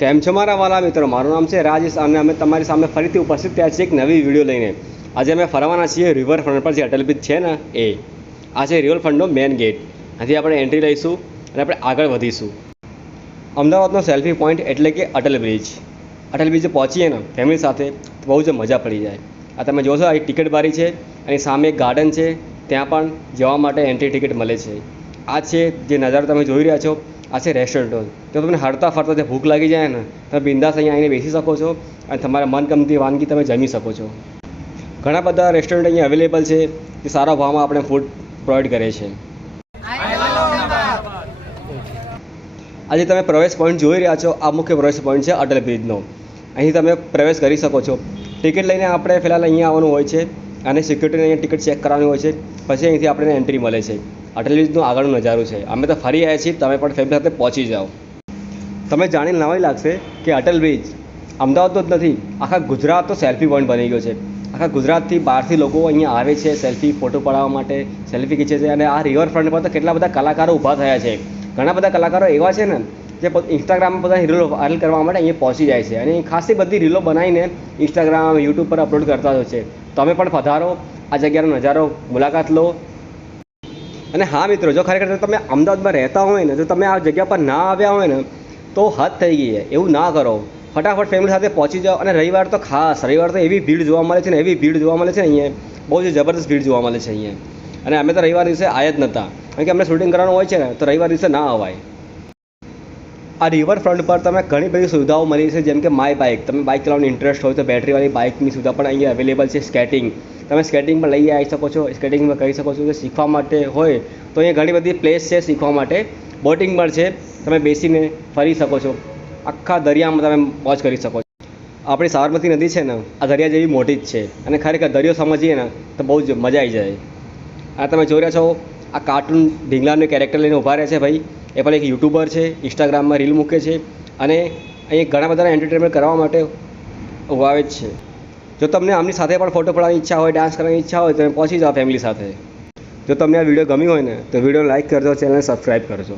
કેમ છો મારા વાલા મિત્રો, મારું નામ છે રાજેશ અને અમે તમારી સામે ફરીથી ઉપસ્થિત થયા છીએ એક નવી વિડીયો લઈને। આજે અમે ફરવાના છીએ રિવરફ્રન્ટ પર જે અટલ બ્રિજ છે ને આ છે રિવરફ્રન્ટનો મેન ગેટ। અહીંથી આપણે એન્ટ્રી લઈશું અને આપણે આગળ વધીશું। અમદાવાદનો સેલ્ફી પોઈન્ટ એટલે કે અટલ બ્રિજ। અટલ બ્રિજે પહોંચીએ ને ફેમિલી સાથે તો બહુ જ મજા પડી જાય। આ તમે જોશો આ ટિકિટ બારી છે અને સામે એક ગાર્ડન છે, ત્યાં પણ જવા માટે એન્ટ્રી ટિકિટ મળે છે। આ છે જે નજારો તમે જોઈ રહ્યા છો, આ છે રેસ્ટોરન્ટ। જો તમને હરતા ફરતા જે ભૂખ લાગી જાય ને તમે બિંદાસ અહીંયા આવીને બેસી શકો છો અને તમારા મનગમતી વાનગી તમે જમી શકો છો। ઘણા બધા રેસ્ટોરન્ટ અહીંયા અવેલેબલ છે જે સારા ભાવમાં આપણે ફૂડ પ્રોવાઈડ કરે છે। આજે તમે પ્રવેશ પોઈન્ટ જોઈ રહ્યા છો, આ મુખ્ય પ્રવેશ પોઈન્ટ છે અટલ બ્રિજનો। અહીં તમે પ્રવેશ કરી શકો છો। ટિકિટ લઈને આપણે ફિલહાલ અહીંયા આવવાનું હોય છે અને સિક્યુરિટીને અહીંયા ટિકિટ ચેક કરવાની હોય છે, પછી અહીંથી આપણને એન્ટ્રી મળે છે। અટલ બ્રિજનો આગળનો નજારો છે। અમે તો ફરી આવ્યા છીએ, તમે પણ ફેમિલી સાથે પહોંચી જાઓ। તમે જાણીને નવાઈ લાગશે કે અટલ બ્રિજ અમદાવાદનો જ નથી, આખા ગુજરાતનો સેલ્ફી પોઈન્ટ બની ગયો છે। આખા ગુજરાતથી બહારથી લોકો અહીંયા આવે છે સેલ્ફી ફોટો પડાવવા માટે, સેલ્ફી ખીંચે છે। અને આ રિવરફ્રન્ટ પર તો કેટલા બધા કલાકારો ઊભા થયા છે। ઘણા બધા કલાકારો એવા છે ને જે ઇન્સ્ટાગ્રામમાં બધા રીલો વાયરલ કરવા માટે અહીંયા પહોંચી જાય છે અને ખાસી બધી રીલો બનાવીને ઇન્સ્ટાગ્રામ યુટ્યુબ પર અપલોડ કરતા હોય છે। તમે પણ પધારો, આ જગ્યાનો નજારો મુલાકાત લો। અને હા મિત્રો, જો ખરેખર તમે અમદાવાદમાં રહેતા હોય ને, જો તમે આ જગ્યા પર ના આવ્યા હોય ને તો હદ થઈ ગઈ છે। એવું ના કરો, ફટાફટ ફેમિલી સાથે પહોંચી જાઓ। અને રવિવાર તો ખાસ, રવિવાર તો એવી ભીડ જોવા મળે છે ને, એવી ભીડ જોવા મળે છે ને અહીંયા, બહુ જ જબરદસ્ત ભીડ જોવા મળે છે અહીંયા। અને અમે તો રવિવાર દિવસે આવ્યા જ નહોતા, કારણ કે અમને શૂટિંગ કરવાનું હોય છે ને, તો રવિવાર દિવસે ના અવાય। આ રિવરફ્રન્ટ પર તમે ઘણી બધી સુવિધાઓ મળી છે, જેમ કે માય બાઇક। તમે બાઇક ચલાવવાનો ઇન્ટરેસ્ટ હોય તો બેટરીવાળી બાઇકની સુવિધા પણ અહીંયા અવેલેબલ છે। સ્કેટિંગ, તમે સ્કેટિંગ પણ લઈ આવી શકો છો, સ્કેટિંગ પણ કરી શકો છો। જો શીખવા માટે હોય તો અહીંયા ઘણી બધી પ્લેસ છે શીખવા માટે। બોટિંગ પણ છે, તમે બેસીને ફરી શકો છો, આખા દરિયામાં તમે મોજ કરી શકો છો। આપણી સાબરમતી નદી છે ને, આ દરિયા જેવી મોટી જ છે અને ખરેખર દરિયો સમજીએ ને તો બહુ જ મજા આવી જાય। આ તમે જોઈ રહ્યા છો, આ કાર્ટૂન ઢીંગલાનું કેરેક્ટર લઈને ઊભા રહ્યા છે ભાઈ। એ પણ એક યુટ્યુબર છે, ઇન્સ્ટાગ્રામમાં રીલ મૂકે છે અને અહીં ઘણા બધાને એન્ટરટેનમેન્ટ કરવા માટે ઊભા આવે જ છે। જો તમને આમની સાથે પણ ફોટો પડાવવાની ઈચ્છા હોય, ડાન્સ કરવાની ઈચ્છા હોય તો તમે પહોંચી જાઓ ફેમિલી સાથે। જો તમને આ વિડીયો ગમ્યો હોય ને તો વિડીયોને લાઇક કરજો, ચેનલને સબસ્ક્રાઈબ કરજો।